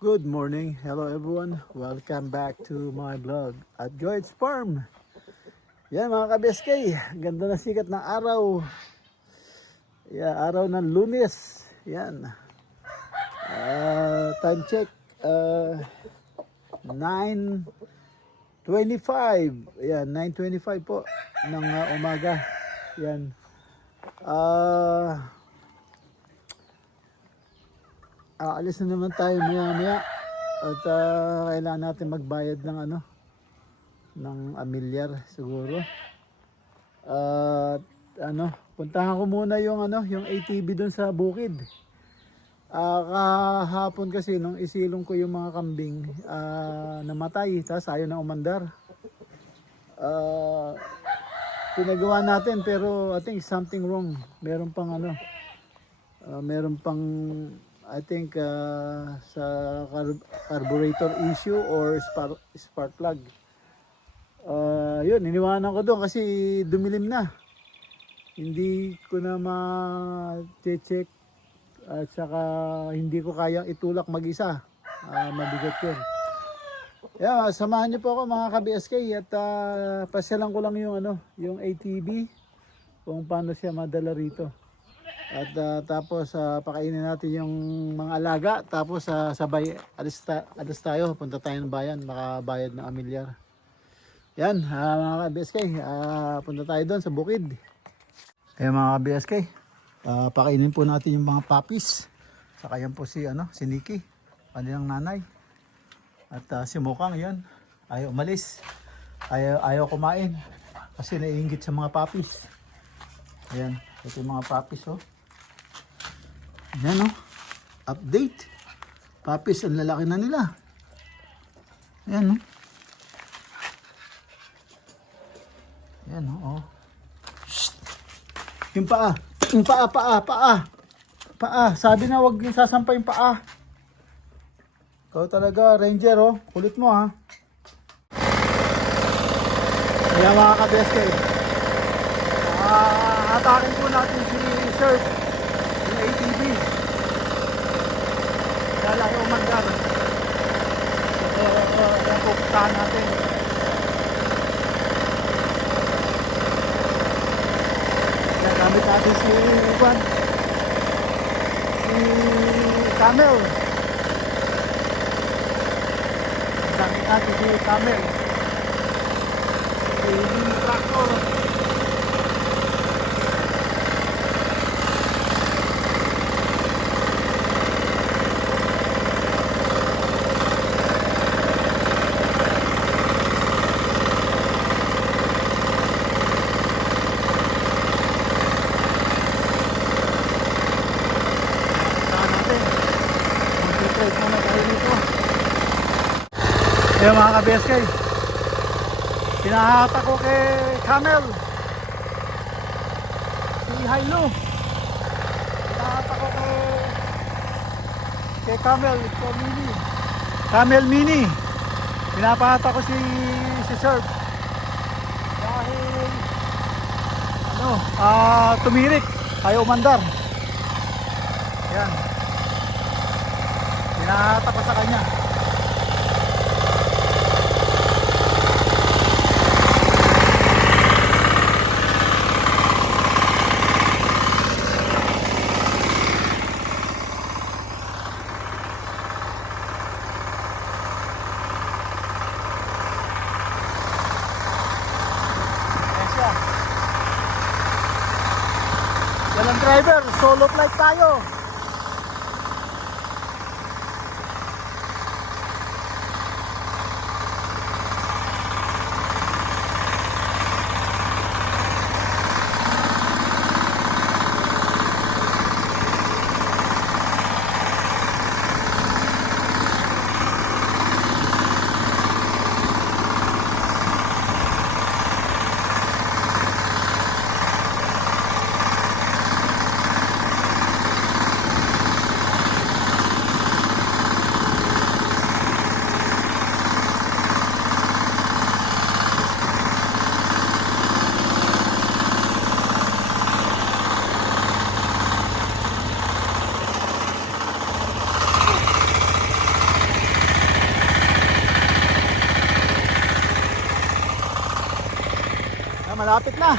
Good morning. Hello everyone. Welcome back to my vlog at Joy's Farm. Yan mga ka-BSK, ganda na sikat ng araw. Yeah, araw ng Lunes. Yan. Time check 9:25. Yan, 9:25 po ng umaga. Yan. Aalis na naman tayo maya-maya at kailangan natin magbayad ng ng amilyar siguro. At puntahan ko muna yung yung ATV doon sa bukid. Kahapon kasi nung isilong ko yung mga kambing, namatay, tapos ayaw na umandar. Pinagawa natin pero I think something wrong. Meron pang meron pang I think sa carburetor issue or spark plug. Yun, iniwanan ko doon kasi dumilim na. Hindi ko na ma-check at saka hindi ko kayang itulak mag-isa. Mabigat yun. Yeah, samahan niyo po ako mga ka-BSK at pasyalan ko lang yung ATV kung paano siya madala rito. At tapos pakainin natin yung mga alaga, tapos sabay alis tayo, punta tayo ng bayan, makabayad ng amilyar. Yan mga ka-BSK, punta tayo doon sa bukid. Ayan mga ka-BSK, pakainin po natin yung mga puppies. Saka yan po si Nikki, kanilang nanay. At si Mukang yan, ayaw umalis, ayaw kumain kasi naiinggit sa mga puppies. Ayan, ito yung mga puppies Ayan update. Puppies, ang lalaki na nila. Ayan Ayan Shhh. Yung paa. Yung paa. Sabi na wag yung sasampa yung paa. Ikaw talaga, Ranger Kulit mo Ayan mga ka-BSK. Atakin po natin si Surf. ATV. Kala yung umandar. Yung pupuntahan natin. Gamit natin si Camel. Gamit natin si Camel. Yung tractor. Ayan mga ka-BSK, pinahata ko kay Camel si Hilo. Pinahata ko kay Camel Mini. Pinapahata ko si Surf dahil tumirik, ayaw umandar. Ayan, pinahata ko sa kanya. Walang driver, solo flight tayo. malapit na.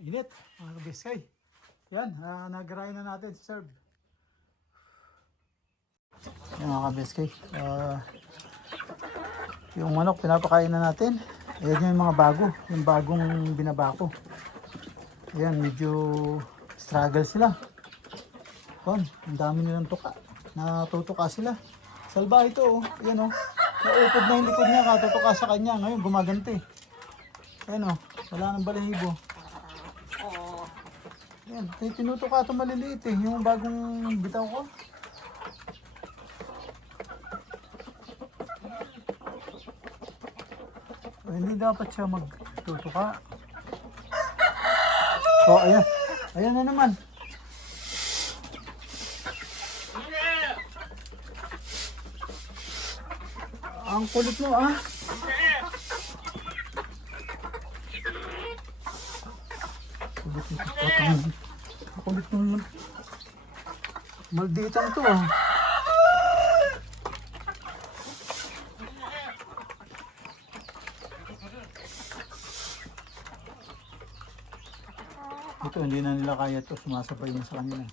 Init, mga kabiskay. Yan, nag-grind na natin si serve. Yan mga kabiskay. Yung manok, pinapakain na natin. Ayan yung mga bago. Yung bagong binabako. Ayan, medyo struggle sila. Yan, ang dami nilang tuka. Natutuka sila. Salba ito, oh. Ayan, oh. Naupod na yung likod niya, katutuka sa kanya. Ngayon, gumaganti. Ayan, oh. Wala nang balahibo. Ayan, tinutuka ito maliliit eh. Yung bagong bitaw ko. Hindi dapat siya magtutuka. Oh, ayan. Ayan na naman. Ang kulit mo, ah. Kulit mo. Malditan to, ah. Ito, hindi na nila kaya ito. Sumasabay na sa kanila.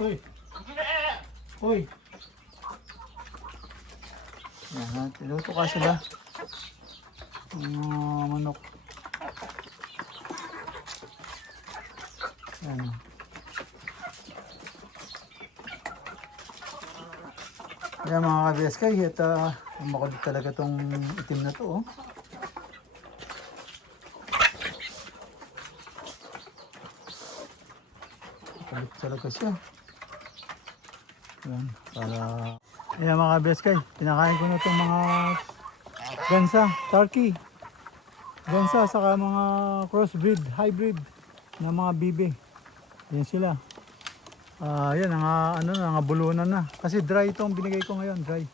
Uy! Uy! Yan, tinutuka sila. Manok. Yan. Ayan mga kabeskay, at makulit talaga tong itim na to, oh. Makulit talaga siya. Ayan, para... Ayan mga kabeskay, pinakain ko na itong mga gansa, turkey. Gansa, saka mga crossbreed, hybrid na mga bibe. Ayan sila. Yan, mga bulunan na. Kasi dry itong binigay ko ngayon, dry.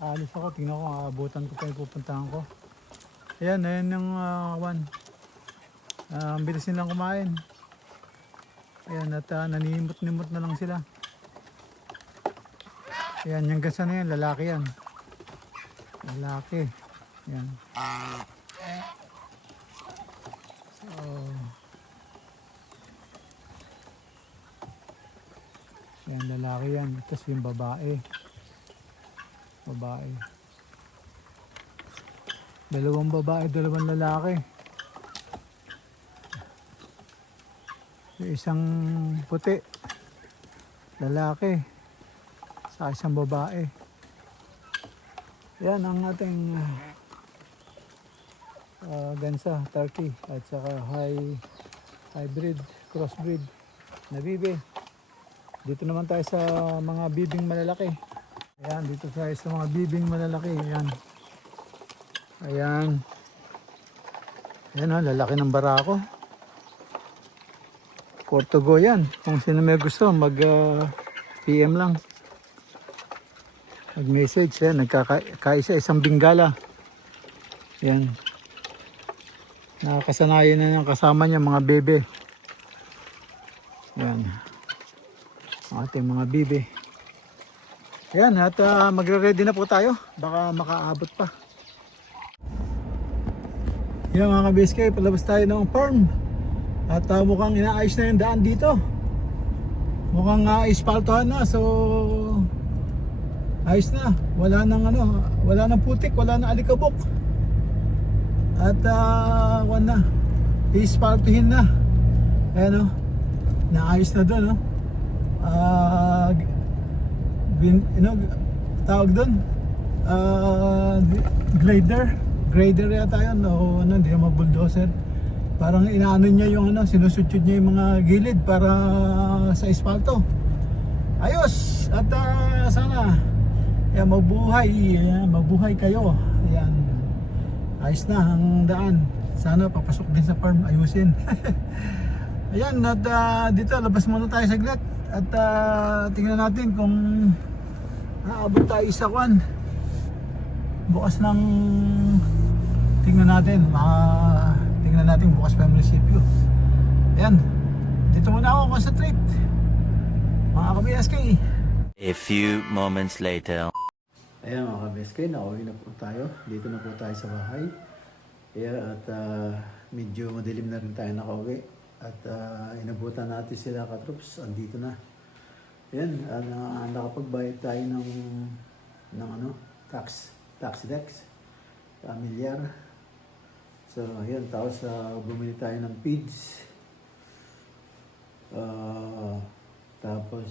Alis ako, tingnan ko, abutan ko pa yung pupuntahan ko. Ayan, ayan yung one. Ang bilis nilang kumain. Ayan, at nanimot-nimot na lang sila. Ayan, yung gasa na yan, lalaki yan. Lalaki. Ayan. So, yan, lalaki yan. Tapos yung babae. Babae. Dalawang babae, dalawang lalaki. Yung isang puti. Lalaki. Sa isang babae. Yan ang ating gansa, turkey. At saka hybrid, crossbreed na bibe. Dito naman tayo sa mga bibing malalaki. Ayan, dito tayo sa mga bibing malalaki. Ayan. Ayan. Ayan, lalaki ng barako. Portugo yan. Kung sino may gusto, PM lang. Mag-message. Ayan, nagkakaisa isang bingala. Ayan. Nakakasanayan na ng kasama niya mga bebe. Ayan. Ating mga bibe. Ayan, at magre-ready na po tayo. Baka makaabot pa. Yan mga kabiskay, palabas tayo ng farm. At mukhang inaayos na yung daan dito. Mukhang ispaltohan na. So ayos na. Wala nang putik, wala nang alikabok. At ispaltuhin na. Ayan, oh. Naayos na doon, oh. Tawag doon, grader yata yun, o hindi naman bulldozer. Parang inaano niya yung sinusutsud niya yung mga gilid para sa espalto. Ayos. At sana mabuhay kayo. Ayan, ayos na ang daan. Sana papasok din sa farm, ayusin. Ayan, at dito labas muna tayo saglit. At tingnan natin kung aabot tayo sa kwan. Bukas ng tingnan natin bukas pa yung munisipyo. Ayan, dito muna ako sa trip mga ka-BSK. A few moments later. Ayan mga kabeske, nauwi na po tayo. Dito na po tayo sa bahay. Ayan, at medyo madilim na rin tayo nakauwi. At inabutan natin sila katroops. Andito na. Ayan, nakapagbayad tayo ng tax dex. Familiar. So, ayan, tapos bumili tayo ng feeds. Tapos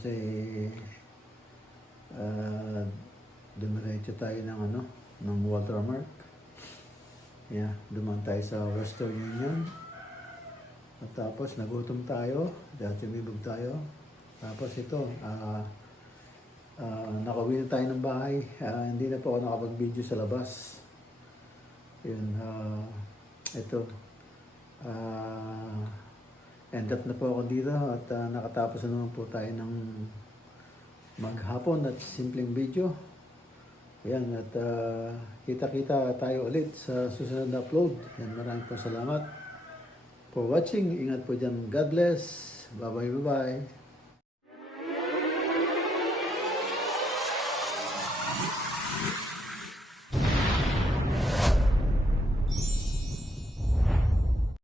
dumiretso tayo ng Watermark. Yeah, dumaan tayo sa Western Union. At tapos nagutom tayo, dati bibog tayo. Tapos ito, nakauwi na tayo ng bahay. Hindi na po ako nakapag-video sa labas. Yun, ito. End up na po ako dito at nakatapos na naman po tayo ng maghapon at simpleng video. Ayan, at kita-kita tayo ulit sa susunod na upload. Yan, maraming po salamat for watching. Ingat po dyan. God bless. Bye-bye, bye-bye.